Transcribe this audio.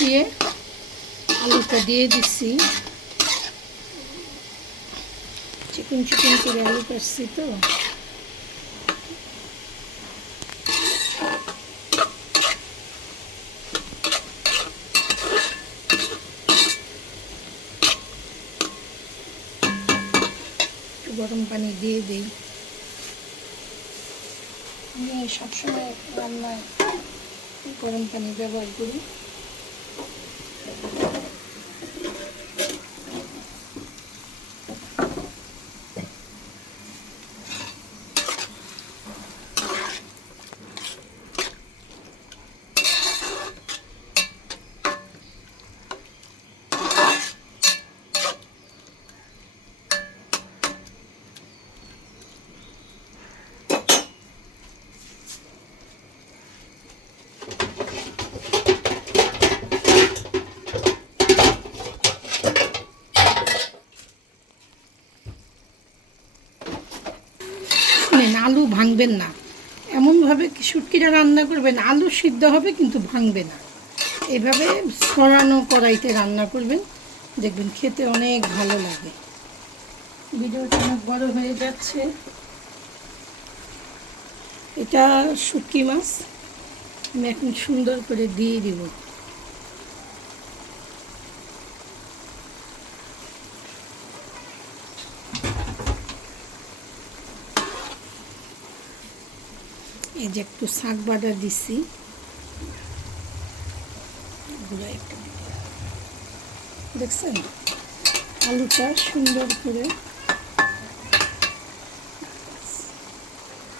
বসিয়ে আলুটা দিয়ে দিচ্ছি। চিকন চিকন করে আলু কাটছি তো, গরম পানি দিয়ে দিই। আমি সবসময় রান্নায় গরম পানি ব্যবহার করি। আলু ভাঙবেন না, এমনভাবে শুটকিটা রান্না করবেন আলু সিদ্ধ হবে কিন্তু ভাঙবে না। এভাবে ছড়ানো কড়াইতে রান্না করবেন, দেখবেন খেতে অনেক ভালো লাগে। ভিডিওটা অনেক বড় হয়ে যাচ্ছে। এটা শুটকি মাছ আমি এখন সুন্দর করে দিয়ে দিব। এই যে একটু শাক বাটা দিছি, দেখছেন আলুটা সুন্দর করে